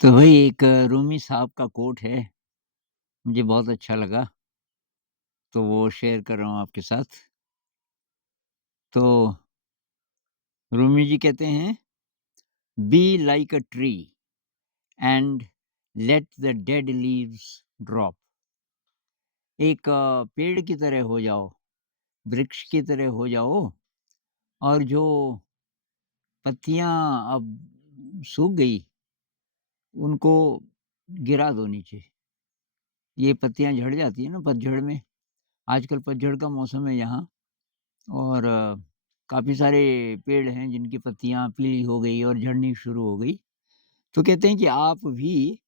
तो भाई एक रूमी साहब का कोट है, मुझे बहुत अच्छा लगा, तो वो शेयर कर रहा हूँ आपके साथ। तो रूमी जी कहते हैं, be like a tree and let the dead leaves drop. एक पेड़ की तरह हो जाओ, वृक्ष की तरह हो जाओ, और जो पत्तियां अब सूख गई, उनको गिरा दो नीचे। ये पत्तियां झड़ जाती है ना पतझड़ में। आजकल पतझड़ का मौसम है यहाँ, और काफ़ी सारे पेड़ हैं जिनकी पत्तियाँ पीली हो गई और झड़नी शुरू हो गई। तो कहते हैं कि आप भी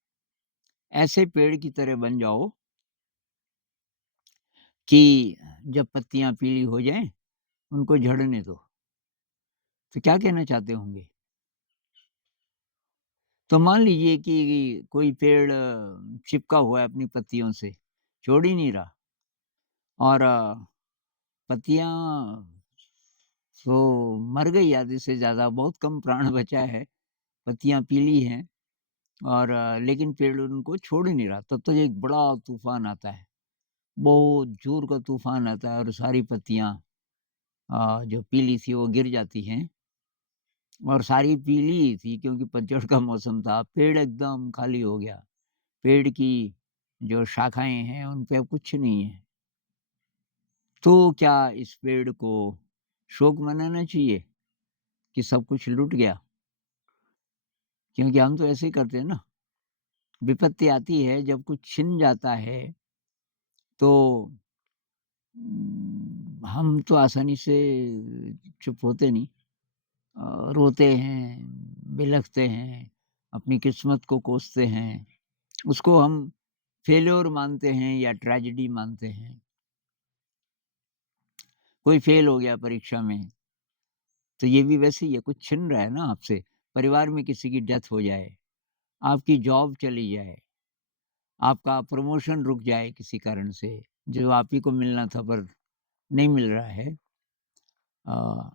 ऐसे पेड़ की तरह बन जाओ कि जब पत्तियाँ पीली हो जाएँ, उनको झड़ने दो। तो क्या कहना चाहते होंगे? तो मान लीजिए कि कोई पेड़ चिपका हुआ है अपनी पत्तियों से, छोड़ ही नहीं रहा, और पत्तियाँ तो मर गई आधे से ज़्यादा, बहुत कम प्राण बचा है, पत्तियाँ पीली हैं, और लेकिन पेड़ उनको छोड़ ही नहीं रहा। तब तक एक बड़ा तूफ़ान आता है, बहुत ज़ोर का तूफ़ान आता है, और सारी पत्तियाँ जो पीली थी वो गिर जाती हैं, और सारी पीली ही थी क्योंकि पतझड़ का मौसम था। पेड़ एकदम खाली हो गया। पेड़ की जो शाखाएँ हैं उन पे अब कुछ नहीं है। तो क्या इस पेड़ को शोक मनाना चाहिए कि सब कुछ लुट गया? क्योंकि हम तो ऐसे ही करते हैं ना, विपत्ति आती है जब कुछ छिन जाता है, तो हम तो आसानी से चुप होते नहीं, रोते हैं, बिलखते हैं, अपनी किस्मत को कोसते हैं, उसको हम फेल्योर मानते हैं या ट्रेजेडी मानते हैं। कोई फेल हो गया परीक्षा में, तो ये भी वैसे ही है, कुछ छिन रहा है ना आपसे। परिवार में किसी की डेथ हो जाए, आपकी जॉब चली जाए, आपका प्रमोशन रुक जाए किसी कारण से, जो आप ही को मिलना था पर नहीं मिल रहा है। अ,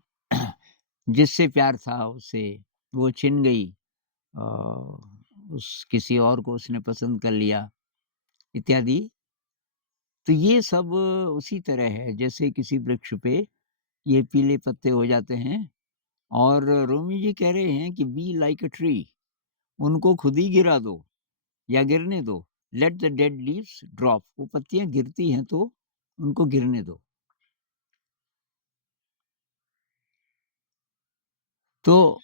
जिससे प्यार था उससे वो छिन गई, अ, उस किसी और को उसने पसंद कर लिया, इत्यादि। तो ये सब उसी तरह है जैसे किसी वृक्ष पे ये पीले पत्ते हो जाते हैं, और रोमी जी कह रहे हैं कि बी लाइक अ ट्री, उनको खुद ही गिरा दो या गिरने दो। Let the dead leaves drop, वो पत्तियां गिरती हैं तो उनको गिरने दो। तो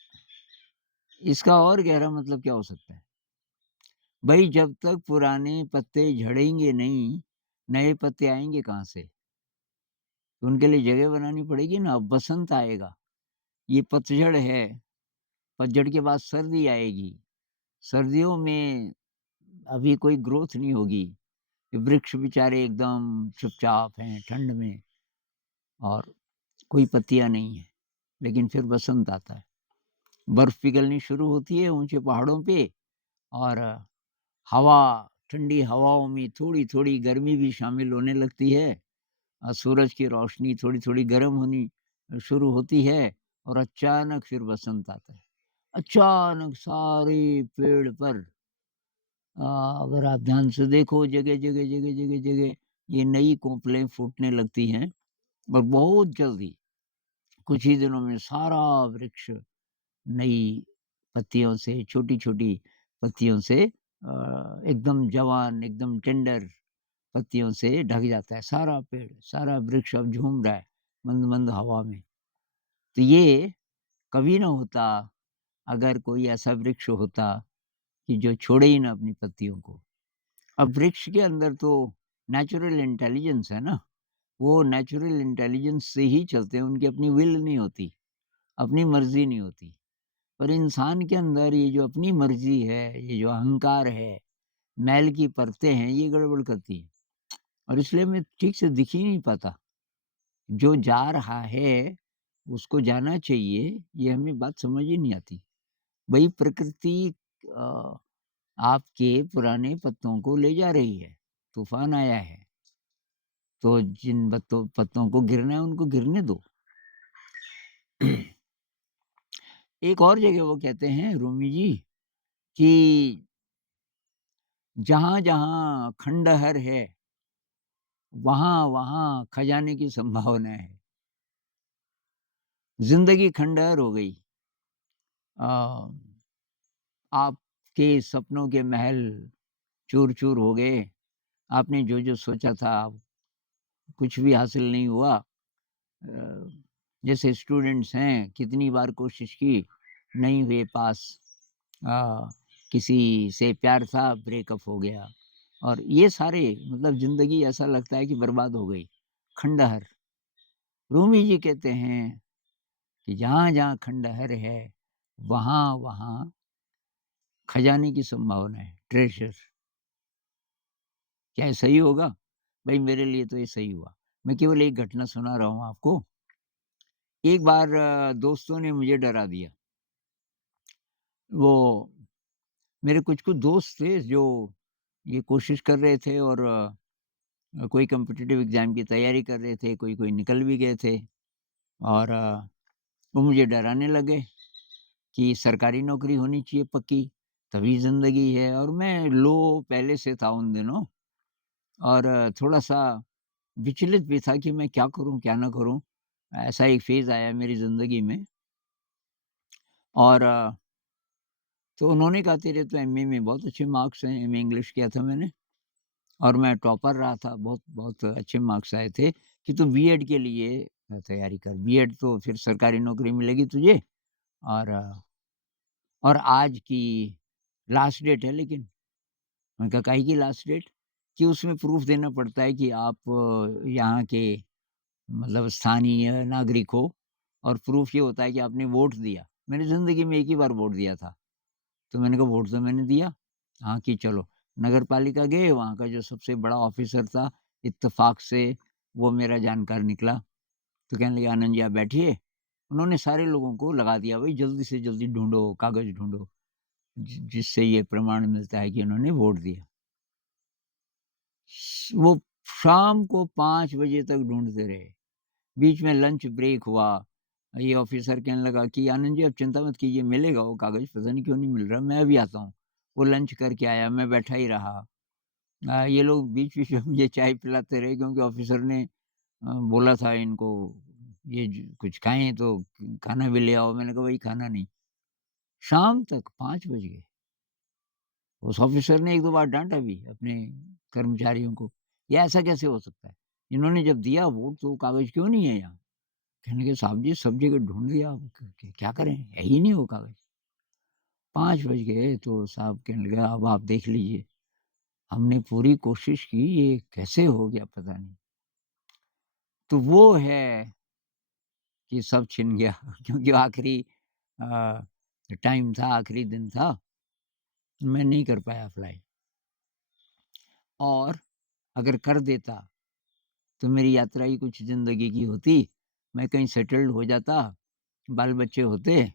इसका और गहरा मतलब क्या हो सकता है? भाई जब तक पुराने पत्ते झड़ेंगे नहीं, नए पत्ते आएँगे कहाँ से? तो उनके लिए जगह बनानी पड़ेगी ना। अब बसंत आएगा, ये पतझड़ है, पतझड़ के बाद सर्दी आएगी। सर्दियों में अभी कोई ग्रोथ नहीं होगी, ये वृक्ष बेचारे एकदम चुपचाप हैं ठंड में, और कोई पत्तियाँ नहीं हैं। लेकिन फिर बसंत आता है, बर्फ पिघलनी शुरू होती है ऊँचे पहाड़ों पे, और हवा, ठंडी हवाओं में थोड़ी-थोड़ी गर्मी भी शामिल होने लगती है। सूरज की रोशनी थोड़ी-थोड़ी गर्म होनी शुरू होती है, और अचानक फिर बसंत आता है। अचानक सारे पेड़ पर, अ, अगर आप ध्यान से देखो, जगह-जगह, जगह-जगह, जगह ये नई कोंपलें फूटने लगती हैं, और बहुत जल्दी कुछ ही दिनों में सारा वृक्ष नई पत्तियों से, छोटी-छोटी पत्तियों से, एकदम जवान, एकदम टेंडर पत्तियों से ढक जाता है। सारा पेड़, सारा वृक्ष अब झूम रहा है मंद-मंद हवा में। तो ये कभी ना होता अगर कोई ऐसा वृक्ष होता कि जो छोड़े ही ना अपनी पत्तियों को। अब वृक्ष के अंदर तो नेचुरल इंटेलिजेंस है ना, वो नेचुरल इंटेलिजेंस से ही चलते हैं, उनकी अपनी विल नहीं होती, अपनी मर्ज़ी नहीं होती। पर इंसान के अंदर ये जो अपनी मर्ज़ी है, ये जो अहंकार है, मैल की परतें हैं, ये गड़बड़ करती हैं, और इसलिए हमें ठीक से दिख ही नहीं पाता। जो जा रहा है, उसको जाना चाहिए, ये हमें बात समझ ही नहीं आती। भई प्रकृति अ, आपके पुराने पत्तों को ले जा रही है, तूफ़ान आया है, तो जिन बत्तों पत्तों को गिरना है, उनको गिरने दो। एक और जगह वो कहते हैं रूमी जी कि जहाँ-जहाँ खंडहर है, वहाँ-वहाँ खजाने की संभावना है। ज़िंदगी खंडहर हो गई। अ, आपके सपनों के महल चूर-चूर हो गए। आपने जो-जो सोचा था, कुछ भी हासिल नहीं हुआ। जैसे स्टूडेंट्स हैं, कितनी बार कोशिश की, नहीं हुए पास। अ, किसी से प्यार था, ब्रेकअप हो गया। और ये सारे मतलब ज़िंदगी ऐसा लगता है कि बर्बाद हो गई। खंडहर, रूमी जी कहते हैं कि जहाँ-जहाँ खंडहर है, वहाँ-वहाँ खजाने की संभावना है, ट्रेज़र। क्या ये सही होगा? भई मेरे लिए तो ये सही हुआ। मैं केवल एक घटना सुना रहा हूँ आपको। एक बार दोस्तों ने मुझे डरा दिया। वो मेरे कुछ-कुछ दोस्त थे जो ये कोशिश कर रहे थे और कोई कॉम्पिटिटिव एग्ज़ाम की तैयारी कर रहे थे, कोई-कोई निकल भी गए थे और वो मुझे डराने लगे कि सरकारी नौकरी होनी चाहिए पक्की, तभी ज़िंदगी है। और मैं लो पहले से था उन दिनों और थोड़ा-सा विचलित भी था कि मैं क्या करूँ, क्या ना करूँ? ऐसा एक फ़ेज़ आया मेरी ज़िंदगी में और तो उन्होंने कहा तेरे तो एमए में बहुत अच्छे मार्क्स हैं, एमए इंग्लिश किया था मैंने और मैं टॉपर रहा था, बहुत बहुत अच्छे मार्क्स आए थे कि तू बीएड के लिए तैयारी कर। बीएड तो फिर सरकारी नौकरी मिलेगी तुझे और और आज की लास्ट डेट है लेकिन। मैंने कहा काहे की लास्ट डेट? कि उसमें प्रूफ़ देना पड़ता है कि आप यहाँ के मतलब स्थानीय नागरिक हो और प्रूफ़ ये होता है कि आपने वोट दिया। मैंने ज़िंदगी में एक ही बार वोट दिया था। तो मैंने कहा वोट तो मैंने दिया। हाँ, कि चलो नगर पालिका गए, वहाँ का जो सबसे बड़ा ऑफ़िसर था, इत्तेफ़ाक से वो मेरा जानकार निकला। तो कहने लगे आनंद जी आप बैठिए। उन्होंने सारे लोगों को लगा दिया भई जल्दी से जल्दी ढूँढो, कागज़ ढूँढो, जिससे ये प्रमाण मिलता है कि उन्होंने वोट दिया। वो शाम को 5 बजे तक ढूँढते रहे। बीच में लंच ब्रेक हुआ। ये ऑफ़िसर कहने लगा कि आनंद जी आप चिंता मत कीजिए मिलेगा वो कागज़, पता नहीं क्यों नहीं मिल रहा, मैं अभी आता हूँ। वो लंच करके आया, मैं बैठा ही रहा। ये लोग बीच-बीच में मुझे चाय पिलाते रहे क्योंकि ऑफ़िसर ने बोला था इनको ये कुछ खाएँ तो खाना भी ले आओ। मैंने कहा भई खाना नहीं। शाम तक 5 बज गए। उस ऑफ़िसर ने 1-2 बार डाँटा भी अपने कर्मचारियों को। ये ऐसा कैसे हो सकता है? इन्होंने जब दिया वोट तो कागज़ क्यों नहीं है यहाँ? कहने लगे साहब जी सब जगह ढूँढ लिया अब क्या करें? है ही नहीं वो कागज़। 5 बज गए तो साहब कहने लगे अब आप देख लीजिए। हमने पूरी कोशिश की ये कैसे हो गया पता नहीं। तो वो है कि सब छिन गया क्योंकि आखिरी अ, टाइम था, आखिरी दिन था, मैं नहीं कर पाया अप्लाई और अगर कर देता तो मेरी यात्रा ही कुछ ज़िंदगी की होती। मैं कहीं सेटल्ड हो जाता, बाल-बच्चे होते,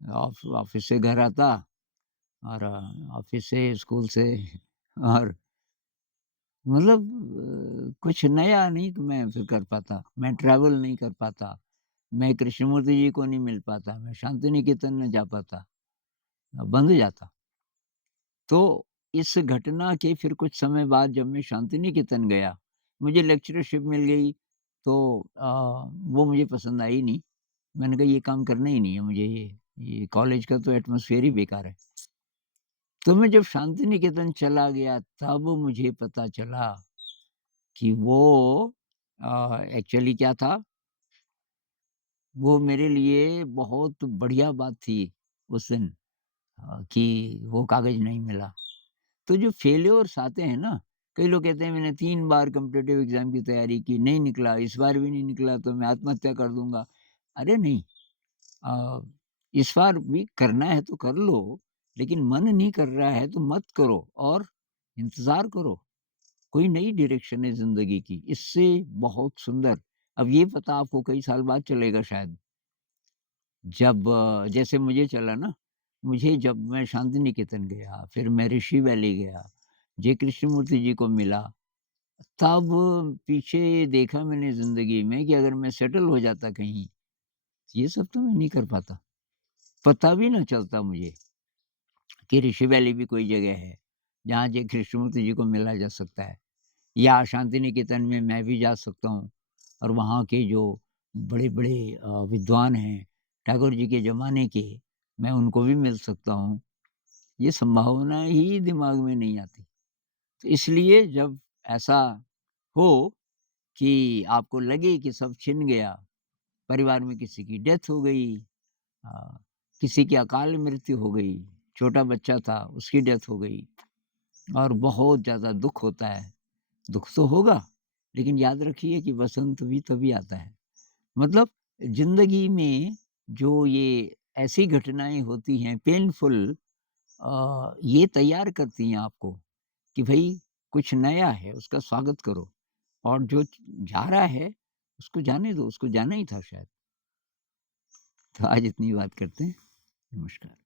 ऑफ़िस से घर आता और ऑफ़िस से, स्कूल से और मतलब कुछ नया नहीं मैं फिर कर पाता। मैं ट्रैवल नहीं कर पाता। मैं कृष्णमूर्ति जी को नहीं मिल पाता। मैं शांति निकेतन नहीं जा पाता। बंद हो जाता। तो इस घटना के फिर कुछ समय बाद जब मैं शांति निकेतन गया, मुझे लेक्चरशिप मिल गई तो वो मुझे पसंद आई नहीं। मैंने कहा ये काम करना ही नहीं है मुझे ये कॉलेज का तो एटमॉस्फेयर ही बेकार है। तो मैं जब शांति निकेतन चला गया तब मुझे पता चला कि वो एक्चुअली क्या था, वो मेरे लिए बहुत बढ़िया बात थी उस दिन कि वो कागज़ नहीं मिला। तो जो फेल्योर्स आते हैं ना, कई लोग कहते हैं मैंने 3 बार कॉम्पिटिटिव एग्ज़ाम की तैयारी की, नहीं निकला, इस बार भी नहीं निकला तो मैं आत्महत्या कर दूँगा। अरे नहीं अ, इस बार भी करना है तो कर लो, लेकिन मन नहीं कर रहा है तो मत करो और इंतज़ार करो। कोई नई डायरेक्शन है ज़िंदगी की, इससे बहुत सुंदर अब ये पता आपको कई साल बाद चलेगा शायद। जब जैसे मुझे चला ना, मुझे जब मैं शांति निकेतन गया, फिर मैं ऋषि वैली गया, जे कृष्णमूर्ति जी को मिला, तब पीछे देखा मैंने ज़िंदगी में कि अगर मैं सेटल हो जाता कहीं, ये सब तो मैं नहीं कर पाता। पता भी ना चलता मुझे कि ऋषि वैली भी कोई जगह है। जहाँ जे कृष्णमूर्ति जी को मिला जा सकता है। या शांति निकेतन में मैं भी जा सकता हूँ और वहाँ के जो बड़े-बड़े विद्वान हैं, टैगोर जी के ज़माने के, मैं उनको भी मिल सकता हूँ। ये संभावना ही दिमाग में नहीं आती। तो इसलिए जब ऐसा हो कि आपको लगे कि सब छिन गया, परिवार में किसी की डेथ हो गई, अ, किसी की अकाल मृत्यु हो गई, छोटा बच्चा था उसकी डेथ हो गई और बहुत ज़्यादा दुःख होता है। दुःख तो होगा, लेकिन याद रखिए कि वसंत भी तभी आता है। मतलब ज़िंदगी में जो ये ऐसी घटनाएँ होती हैं पेनफुल, ये तैयार करती हैं आपको कि भई कुछ नया है, उसका स्वागत करो और जो जा रहा है, उसको जाने दो, उसको जाना ही था शायद। तो आज इतनी बात करते हैं। नमस्कार।